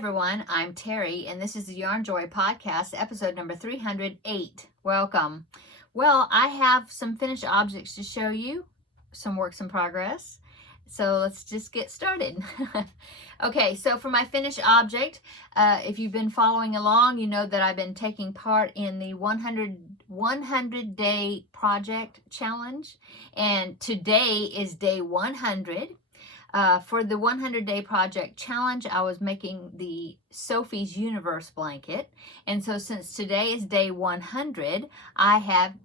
everyone, I'm Terry, and this is the Yarn Joy Podcast, episode number 308. Welcome. Well, I have some finished objects to show you, some works in progress. So let's just get started. Okay, so for my finished object, if you've been following along, you know that I've been taking part in the 100 day project challenge, and today is day 100. For the 100 day project challenge, I was making the Sophie's Universe blanket. And so since today is day 100, I'm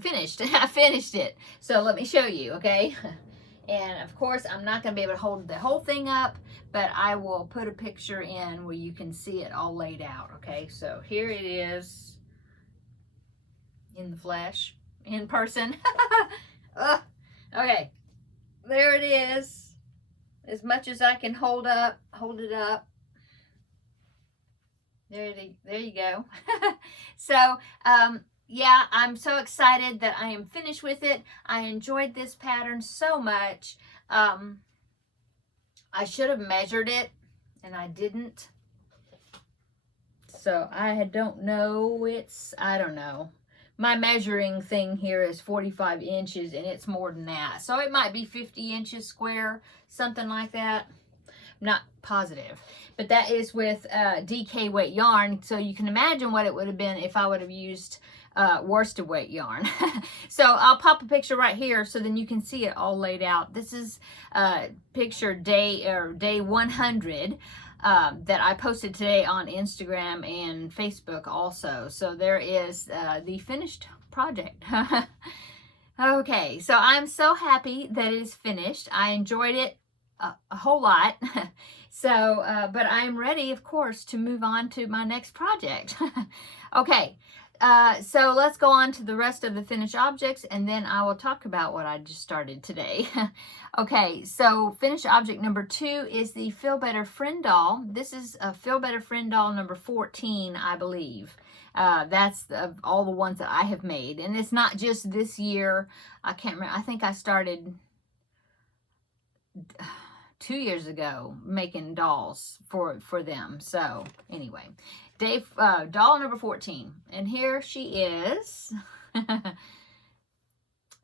finished. I finished it. So let me show you, okay? And of course, I'm not going to be able to hold the whole thing up, but I will put a picture in where you can see it all laid out, okay? So here it is in the flesh, in person. Okay. There it is, as much as I can hold it up. There you go. So, yeah, I'm so excited that I am finished with it. I enjoyed this pattern so much. I should have measured it, and I didn't. So I don't know. I don't know. My measuring thing here is 45 inches, and it's more than that. So it might be 50 inches square, something like that. I'm not positive. But that is with DK weight yarn. So you can imagine what it would have been if I would have used worsted weight yarn. So I'll pop a picture right here so then you can see it all laid out. This is picture day 100. That I posted today on Instagram and Facebook also. So there is the finished project. Okay, so I'm so happy that it is finished. I enjoyed it a whole lot. So, but I'm ready, of course, to move on to my next project. Okay, so let's go on to the rest of the finished objects, and then I will talk about what I just started today. Okay, so finished object number 2 is the Feel Better Friend doll. This is a Feel Better Friend doll number 14, I believe. That's all the ones that I have made. And it's not just this year. I can't remember. I think I started 2 years ago making dolls for them. So anyway, doll number 14. And here she is.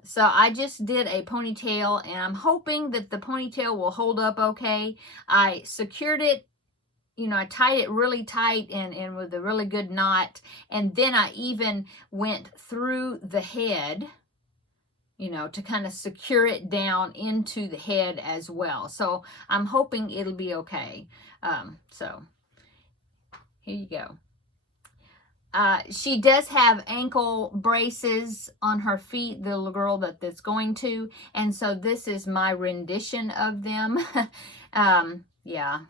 So I just did a ponytail, and I'm hoping that the ponytail will hold up okay. I secured it, you know, I tied it really tight and with a really good knot. And then I even went through the head, you know, to kind of secure it down into the head as well. So I'm hoping it'll be okay. So here you go. She does have ankle braces on her feet, the little girl that's going to, and so this is my rendition of them. Yeah,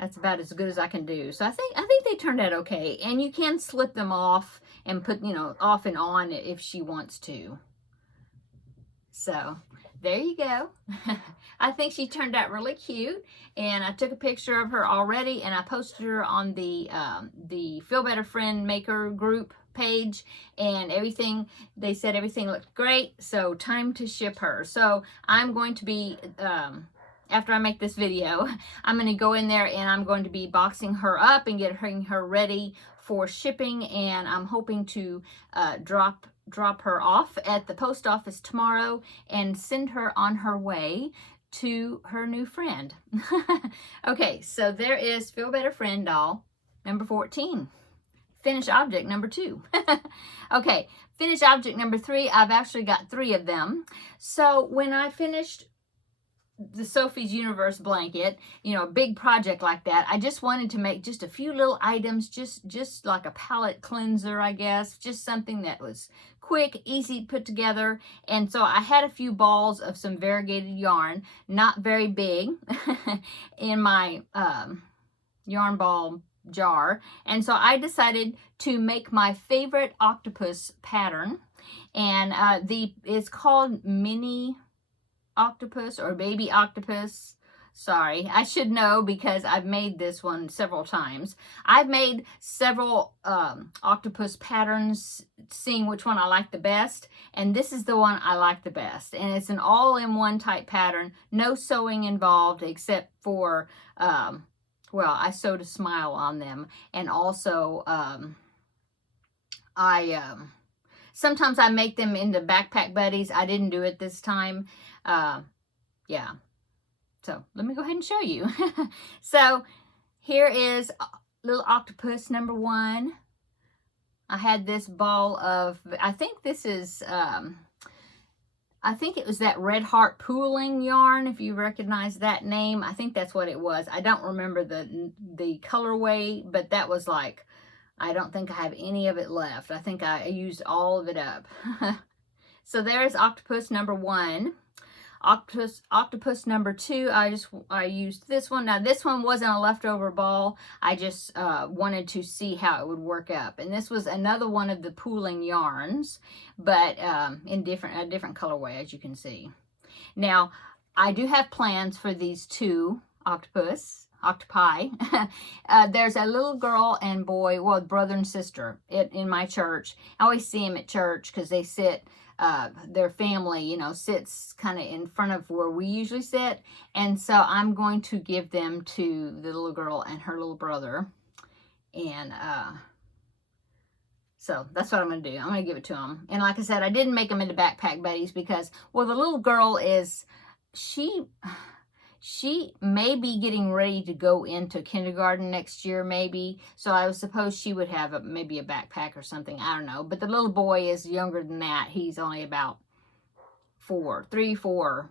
that's about as good as I can do. So I think they turned out okay, and you can slip them off and put, you know, off and on if she wants to. So there you go. I think she turned out really cute, and I took a picture of her already, and I posted her on the Feel Better Friend Maker group page, and everything, they said everything looked great, so time to ship her. So I'm going to be, after I make this video, I'm going to go in there and I'm going to be boxing her up and getting her ready for shipping, and I'm hoping to drop her off at the post office tomorrow and send her on her way to her new friend. Okay, so there is Feel Better Friend doll number 14. Finished object number 2. Okay, finished object number 3. I've actually got 3 of them. So when I finished the Sophie's Universe blanket, you know, a big project like that, I just wanted to make just a few little items, just like a palette cleanser, I guess, just something that was quick, easy to put together. And so I had a few balls of some variegated yarn, not very big, in my yarn ball jar. And so I decided to make my favorite octopus pattern, and it's called Mini Octopus or Baby Octopus. Sorry, I should know because I've made this one several times. I've made several octopus patterns, seeing which one I like the best, and this is the one I like the best. And it's an all-in-one type pattern, no sewing involved except for well, I sewed a smile on them. And also, I sometimes I make them into backpack buddies. I didn't do it this time. Yeah. So let me go ahead and show you. So here is little octopus number 1. I had this ball of, I think this is, I think it was that Red Heart pooling yarn, if you recognize that name. I think that's what it was. I don't remember the colorway, but that was like, I don't think I have any of it left. I think I used all of it up. So there's octopus number 1. Octopus number 2, I used this one. Now this one wasn't a leftover ball. I just wanted to see how it would work up. And this was another one of the pooling yarns, but in a different colorway, as you can see. Now I do have plans for these 2 octopi. There's a little girl and boy, well, brother and sister in my church. I always see them at church because they sit, their family, you know, sits kind of in front of where we usually sit. And so I'm going to give them to the little girl and her little brother. And so that's what I'm going to do. I'm going to give it to them. And like I said, I didn't make them into backpack buddies because, well, the little girl is, she may be getting ready to go into kindergarten next year, maybe. So I suppose she would have maybe a backpack or something. I don't know. But the little boy is younger than that. He's only about 3, 4,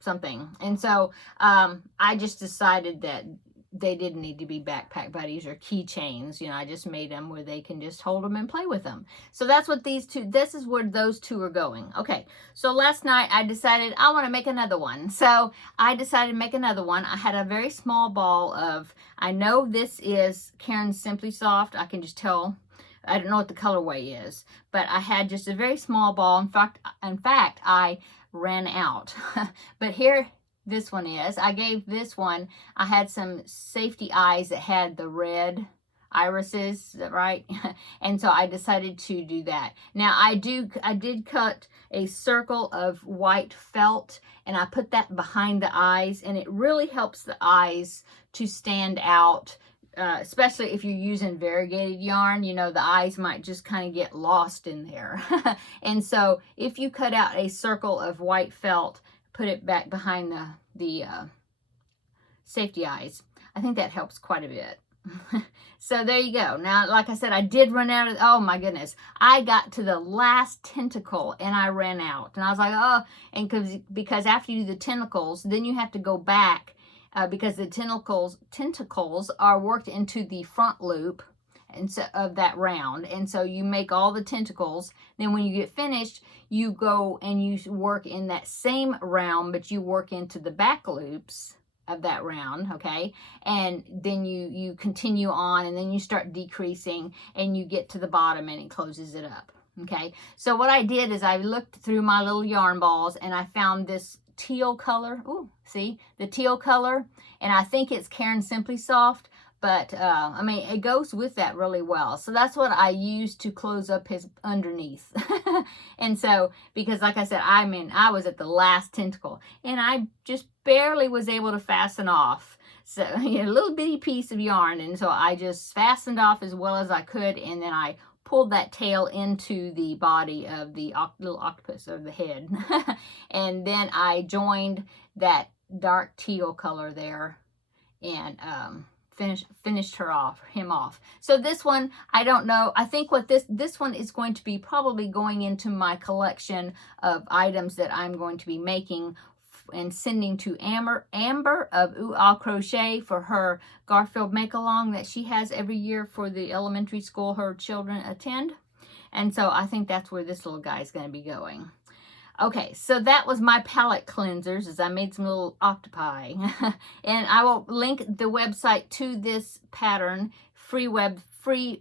something. And so I just decided that they didn't need to be backpack buddies or keychains. You know, I just made them where they can just hold them and play with them. So that's what this is where those 2 are going. Okay, so last night I decided I want to make another one. So I decided to make another one. I had a very small ball of, I know this is Caron's Simply Soft. I can just tell. I don't know what the colorway is, but I had just a very small ball. In fact, I ran out. But here, this one is. I gave this one, I had some safety eyes that had the red irises, right? And so I decided to do that. Now I did cut a circle of white felt and I put that behind the eyes, and it really helps the eyes to stand out. Especially if you're using variegated yarn, you know, the eyes might just kind of get lost in there. And so if you cut out a circle of white felt, put it back behind the safety eyes, I think that helps quite a bit. So there you go. Now, like I said, I did run out of, oh my goodness, I got to the last tentacle and I ran out. And I was like, oh, and because after you do the tentacles, then you have to go back because the tentacles are worked into the front loop and so of that round, and so you make all the tentacles. Then when you get finished, you go and you work in that same round, but you work into the back loops of that round, okay? And then you continue on, and then you start decreasing and you get to the bottom and it closes it up. Okay, so what I did is I looked through my little yarn balls and I found this teal color. Ooh, see the teal color, and I think it's Caron's Simply Soft. But, I mean, it goes with that really well. So that's what I used to close up his underneath. And so, because like I said, I mean, I was at the last tentacle. And I just barely was able to fasten off. So, you know, a little bitty piece of yarn. And so I just fastened off as well as I could. And then I pulled that tail into the body of the little octopus, or the head. And then I joined that dark teal color there. And, finished him off. So this one, I don't know. I think what this one is going to be probably going into my collection of items that I'm going to be making and sending to Amber of Ooh Ah Crochet for her Garfield make-along that she has every year for the elementary school her children attend. And so I think that's where this little guy is going to be going. Okay, so that was my palette cleansers as I made some little octopi. And I will link the website to this pattern, free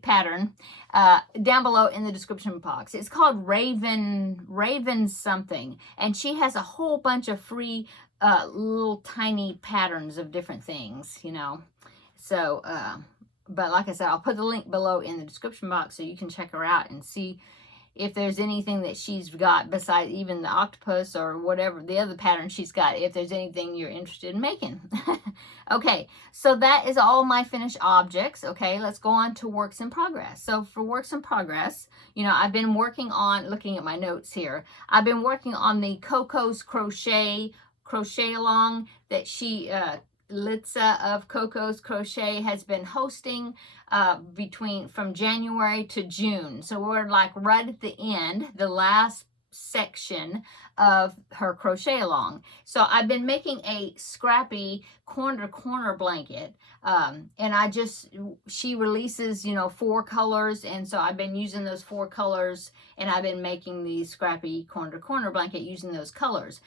pattern, down below in the description box. It's called Raven something. And she has a whole bunch of free little tiny patterns of different things, you know. So, but like I said, I'll put the link below in the description box so you can check her out and see if there's anything that she's got besides even the octopus or whatever, the other pattern she's got, if there's anything you're interested in making. Okay, so that is all my finished objects. Okay, let's go on to works in progress. So for works in progress, you know, I've been working on, looking at my notes here, I've been working on the Coco's crochet along that she, Litza of Coco's Crochet has been hosting from January to June. So we're like right at the end, the last section of her crochet along. So I've been making a Scrappy corner to corner blanket, and she releases, you know, 4 colors, and so I've been using those 4 colors, and I've been making the Scrappy corner to corner blanket using those colors.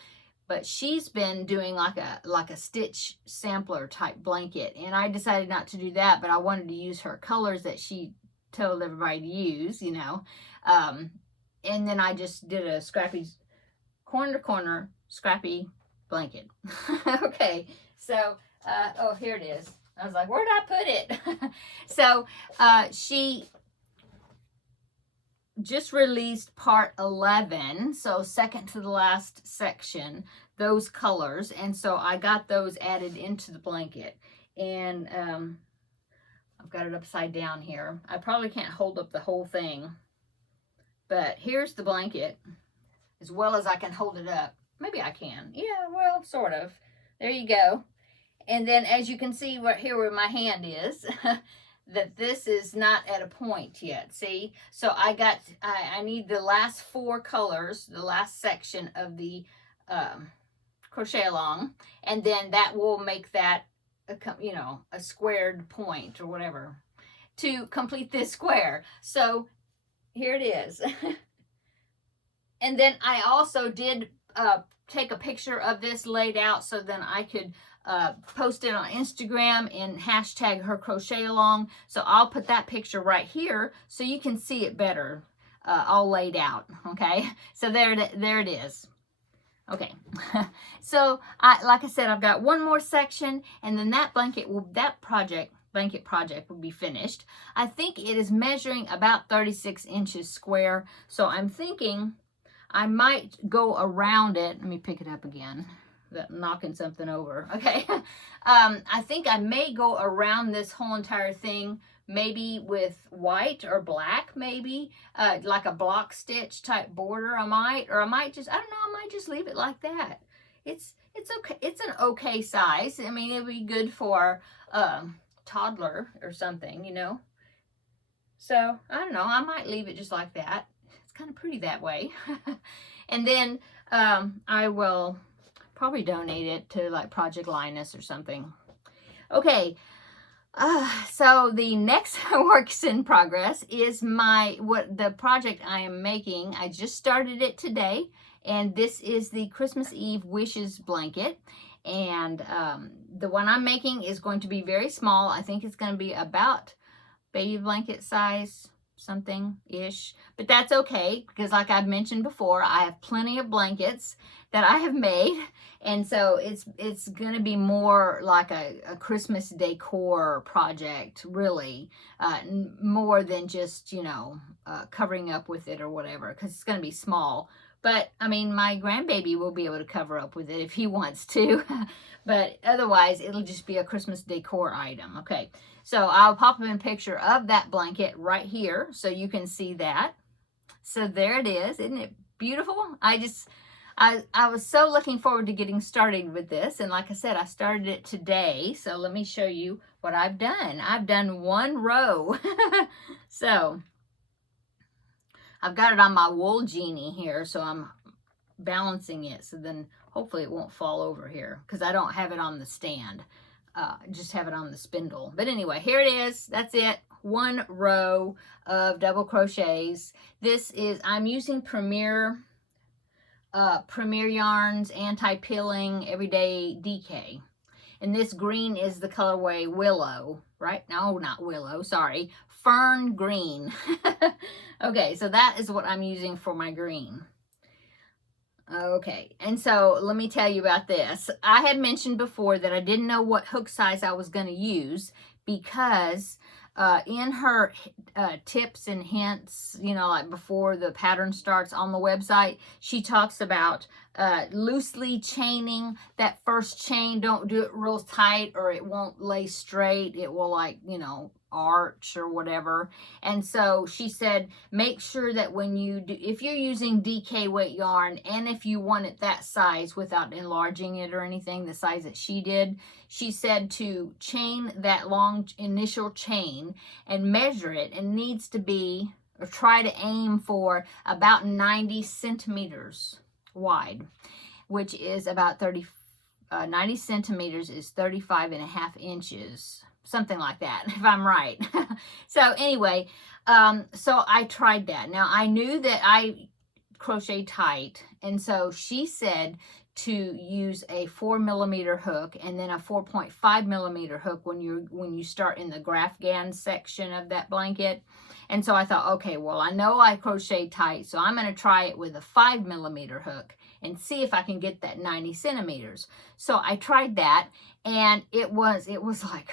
But she's been doing like a stitch sampler type blanket, and I decided not to do that, but I wanted to use her colors that she told everybody to use, you know. And then I just did a Scrappy's corner to corner Scrappy blanket. Okay, so oh, here it is. I was like, where did I put it? So she just released part 11, so second to the last section, those colors, and so I got those added into the blanket. And I've got it upside down here. I probably can't hold up the whole thing, but here's the blanket as well as I can hold it up. Maybe I can. Yeah, well, sort of. There you go. And then as you can see right here where my hand is, that this is not at a point yet, see? So I need the last 4 colors, the last section of the crochet along, and then that will make that, you know, a squared point or whatever to complete this square. So here it is. And then I also did take a picture of this laid out so then I could post it on Instagram and hashtag her crochet along. So I'll put that picture right here so you can see it better, all laid out. Okay, so there it is. Okay, so like I said, I've got one more section, and then that blanket project will be finished. I think it is measuring about 36 inches square, so I'm thinking I might go around it. Let me pick it up again. Knocking something over. Okay. I think I may go around this whole entire thing, maybe with white or black, maybe like a block stitch type border. I might just, I don't know, I might just leave it like that. It's okay. It's an okay size. I mean, it'd be good for toddler or something, you know. So I don't know, I might leave it just like that. It's kind of pretty that way. And then I will probably donate it to like Project Linus or something. Okay, so the next works in progress is the project I am making. I just started it today, and this is the Christmas Eve Wishes blanket. And the one I'm making is going to be very small. I think it's going to be about baby blanket size, something-ish, but that's okay, because like I've mentioned before, I have plenty of blankets that I have made, and so it's going to be more like a Christmas decor project, really, more than just, you know, covering up with it or whatever, because it's going to be small. But I mean, my grandbaby will be able to cover up with it if he wants to, but otherwise it'll just be a Christmas decor item. Okay, so I'll pop in a picture of that blanket right here so you can see that. So there it is. Isn't it beautiful? I was so looking forward to getting started with this, and like I said, I started it today. So let me show you what I've done. I've done 1 row. So I've got it on my wool genie here, so I'm balancing it, so then hopefully it won't fall over here, because I don't have it on the stand. Just have it on the spindle. But anyway, here it is. That's it. 1 row of double crochets. This is, I'm using Premier Yarns Anti-Peeling Everyday DK. And this green is the colorway Willow, right? No, not Willow, sorry. Fern Green. Okay, so that is what I'm using for my green. Okay, and so let me tell you about this. I had mentioned before that I didn't know what hook size I was going to use, because in her tips and hints, you know, like before the pattern starts on the website, she talks about loosely chaining that first chain. Don't do it real tight or it won't lay straight. It will, like, you know, arch or whatever. And so she said, make sure that when you do, if you're using DK weight yarn, and if you want it that size without enlarging it or anything, the size that she did, she said to chain that long initial chain and measure it, and needs to be, or try to aim for, about 90 centimeters wide, which is about 90 centimeters is 35.5 inches, something like that, if I'm right. So anyway, so I tried that. Now I knew that I crochet tight, and so she said to use a 4mm hook and then a 4.5mm hook when you start in the Afghan section of that blanket. And so I thought, okay, well, I know I crochet tight, so I'm going to try it with a 5mm hook and see if I can get that 90 centimeters. So I tried that, and it was like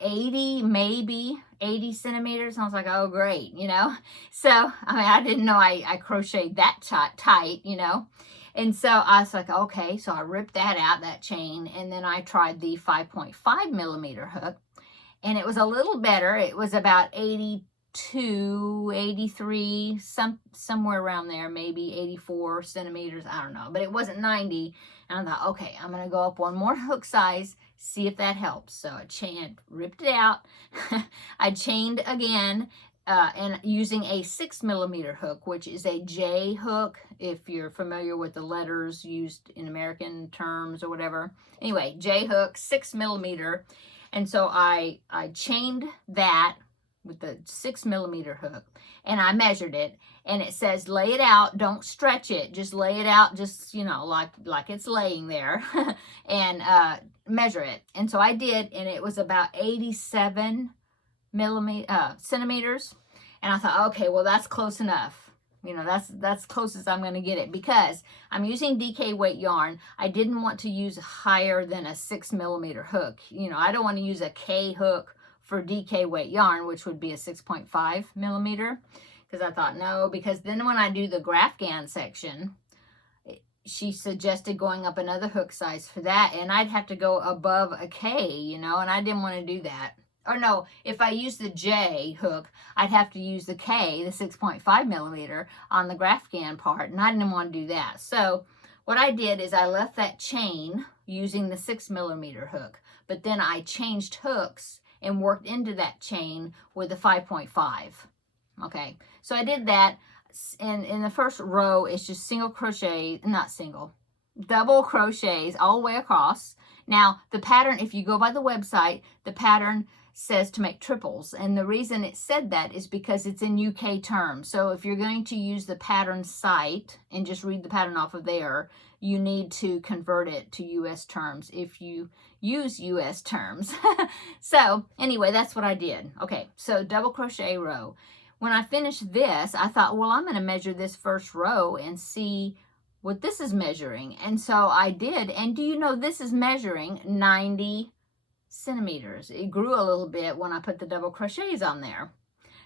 80, maybe 80 centimeters. And I was like, oh, great, you know. So, I mean, I didn't know I crocheted that tight, you know. And so I was like, okay, so I ripped that out, that chain, and then I tried the 5.5mm hook, and it was a little better. It was about 82, 83, somewhere around there, maybe 84 centimeters, I don't know, but it wasn't 90. And I thought, okay, I'm going to go up one more hook size, see if that helps. So I ripped it out. I chained again, and using a 6mm hook, which is a J hook, if you're familiar with the letters used in American terms or whatever. Anyway, J hook, 6mm. And so I chained that with the 6mm hook, and I measured it, and it says lay it out, don't stretch it, just lay it out, just, you know, like it's laying there, and measure it. And so I did, and it was about 87 centimeters. And I thought, okay, well, that's close enough. You know, that's close as I'm going to get it, because I'm using DK weight yarn. I didn't want to use higher than a 6mm hook. You know, I don't want to use a K hook for DK weight yarn, which would be a 6.5mm, because I thought, no, because then when I do the Afghan section, she suggested going up another hook size for that, and I'd have to go above a K, you know, and I didn't want to do that. Or no, if I use the J hook, I'd have to use the K, the 6.5mm, on the Afghan part, and I didn't want to do that. So what I did is I left that chain using the 6mm hook, but then I changed hooks and worked into that chain with the 5.5. Okay, so I did that, and in the first row, it's just double crochets all the way across. Now, the pattern, if you go by the website, the pattern says to make triples, and the reason it said that is because it's in UK terms. So if you're going to use the pattern site and just read the pattern off of there, you need to convert it to US terms if you use US terms. So anyway, that's what I did. Okay, so double crochet row. When I finished this, I thought, well, I'm going to measure this first row and see what this is measuring. And so I did, and do you know, this is measuring 90 centimeters. It grew a little bit when I put the double crochets on there.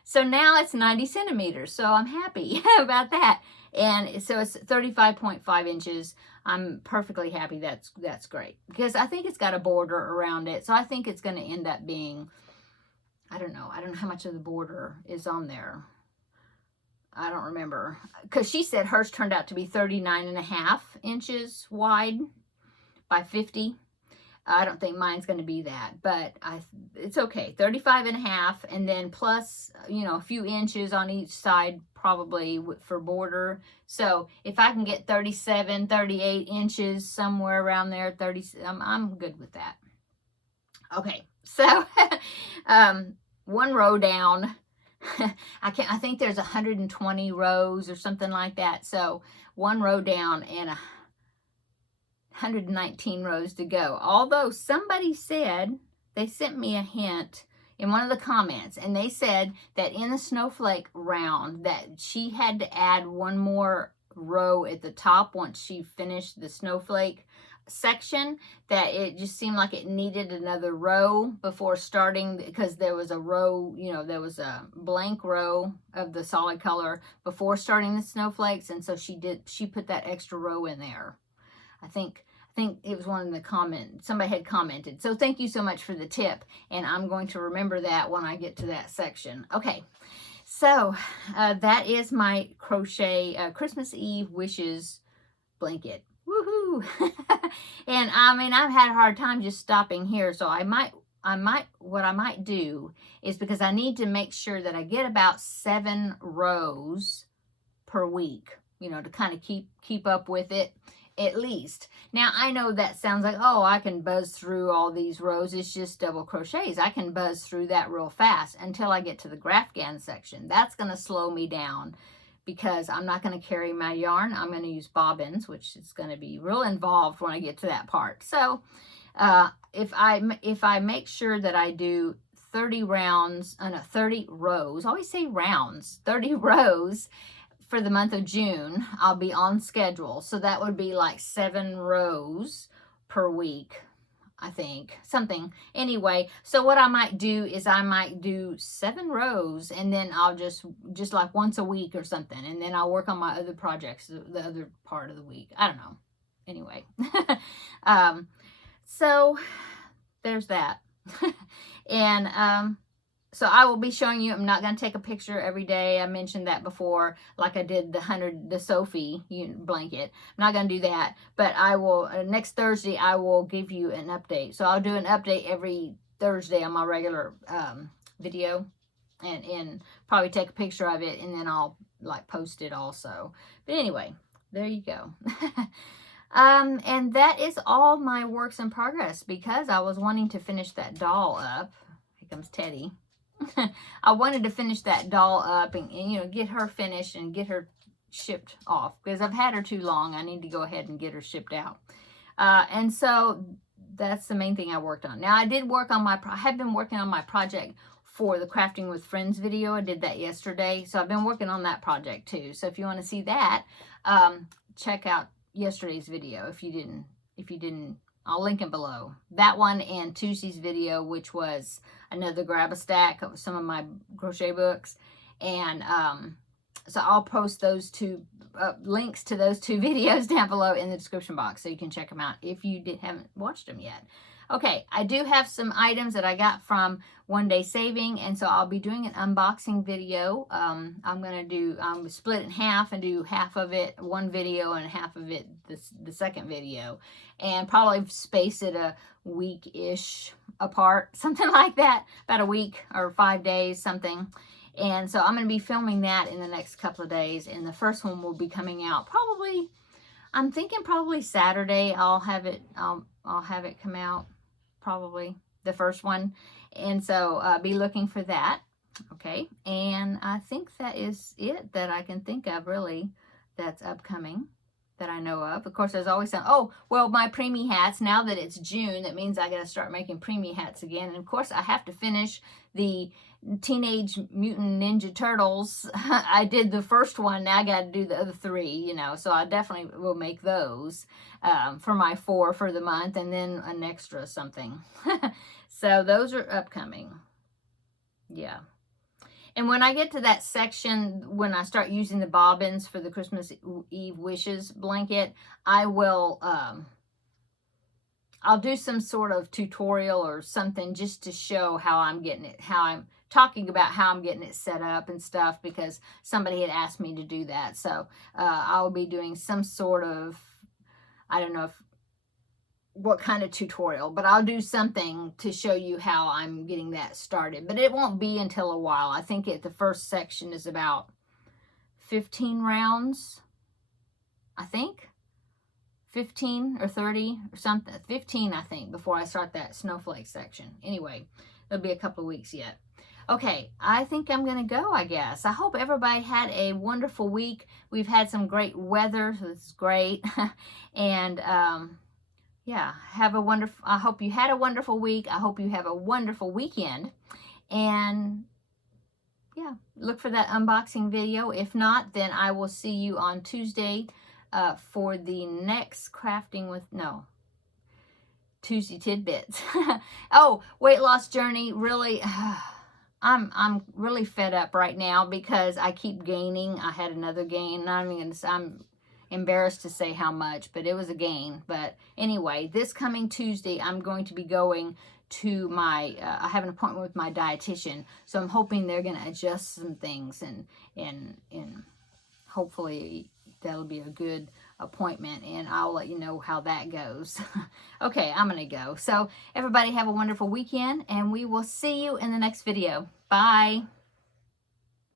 So now it's 90 centimeters, so I'm happy about that. And so it's 35.5 inches. I'm perfectly happy. That's great, because I think it's got a border around it, so I think it's going to end up being, I don't know how much of the border is on there. I don't remember, because she said hers turned out to be 39.5 inches wide by 50. I don't think mine's going to be that, but it's okay. 35.5, and then plus, you know, a few inches on each side probably for border. So if I can get 37, 38 inches, somewhere around there, 30, I'm good with that. Okay, so one row down. I think there's 120 rows or something like that. So one row down and 119 rows to go. Although somebody said, they sent me a hint in one of the comments, and they said that in the snowflake round that she had to add one more row at the top once she finished the snowflake section that it just seemed like it needed another row before starting, because there was a row, you know, there was a blank row of the solid color before starting the snowflakes, and so she put that extra row in there. I think it was one of the comments, somebody had commented. So thank you so much for the tip, and I'm going to remember that when I get to that section. Okay, so that is my crochet Christmas Eve wishes blanket. Woohoo! And I mean, I've had a hard time just stopping here, so what I might do is, because I need to make sure that I get about 7 rows per week, you know, to kind of keep up with it at least. Now, I know that sounds like, oh, I can buzz through all these rows. It's just double crochets. I can buzz through that real fast until I get to the Graphgan section. That's going to slow me down, because I'm not going to carry my yarn. I'm going to use bobbins, which is going to be real involved when I get to that part. So if I make sure that I do 30 rounds, 30 rows, I always say rounds, 30 rows for the month of June, I'll be on schedule. So that would be like 7 rows per week, I think, something. Anyway, so what I might do is I might do 7 rows, and then I'll just like once a week or something, and then I'll work on my other projects the other part of the week. I don't know. Anyway, so there's that. And so I will be showing you. I'm not going to take a picture every day. I mentioned that before, like I did the Sophie blanket. I'm not going to do that, but I will, next Thursday, I will give you an update. So I'll do an update every Thursday on my regular video, and probably take a picture of it, and then I'll like post it also. But anyway, there you go. And that is all my works in progress, because I was wanting to finish that doll up. Here comes Teddy. I wanted to finish that doll up and, you know, get her finished and get her shipped off, because I've had her too long. I need to go ahead and get her shipped out. And so that's the main thing I worked on. Now, I did work on I have been working on my project for the Crafting with Friends video. I did that yesterday. So I've been working on that project too. So if you want to see that, check out yesterday's video. If you didn't, I'll link it below. That one and Tuesday's video, which was another grab a stack of some of my crochet books. And so I'll post those two links to those 2 videos down below in the description box, so you can check them out if you haven't watched them yet. Okay, I do have some items that I got from One Day Saving, and so I'll be doing an unboxing video. I'm going to split it in half and do half of it one video and half of it the second video, and probably space it a week-ish apart, something like that, about a week or 5 days, something. And so I'm going to be filming that in the next couple of days, and the first one will be coming out probably, I'm thinking probably Saturday. I'll have it come out, probably the first one. And so be looking for that. Okay, and I think that is it that I can think of, really, that's upcoming that I know of. Of course, there's always some, oh, well, my preemie hats. Now that it's June, that means I got to start making preemie hats again. And of course, I have to finish the Teenage Mutant Ninja Turtles. I did the first one. Now I got to do the other 3, you know. So I definitely will make those for my 4 for the month, and then an extra something. So those are upcoming. Yeah. And when I get to that section, when I start using the bobbins for the Christmas Eve wishes blanket, I will, I'll do some sort of tutorial or something just to show how I'm getting it, how I'm talking about how I'm getting it set up and stuff, because somebody had asked me to do that. So I'll be doing some sort of, I don't know what kind of tutorial, but I'll do something to show you how I'm getting that started. But it won't be until a while. I think the first section is about 15 rounds, I think. 15 or 30 or something. 15, I think, before I start that snowflake section. Anyway, it'll be a couple of weeks yet. Okay, I think I'm going to go, I guess. I hope everybody had a wonderful week. We've had some great weather, so this is great. And, yeah, have a wonderful, I hope you had a wonderful week. I hope you have a wonderful weekend. And, yeah, look for that unboxing video. If not, then I will see you on Tuesday for the next Tuesday tidbits. Oh, weight loss journey, really, I'm really fed up right now because I keep gaining. I had another gain. I'm embarrassed to say how much, but it was a gain. But anyway, this coming Tuesday, I'm going to be going to my, I have an appointment with my dietitian, so I'm hoping they're going to adjust some things, and hopefully that'll be a good appointment, and I'll let you know how that goes. Okay, I'm going to go. So everybody have a wonderful weekend, and we will see you in the next video. Bye.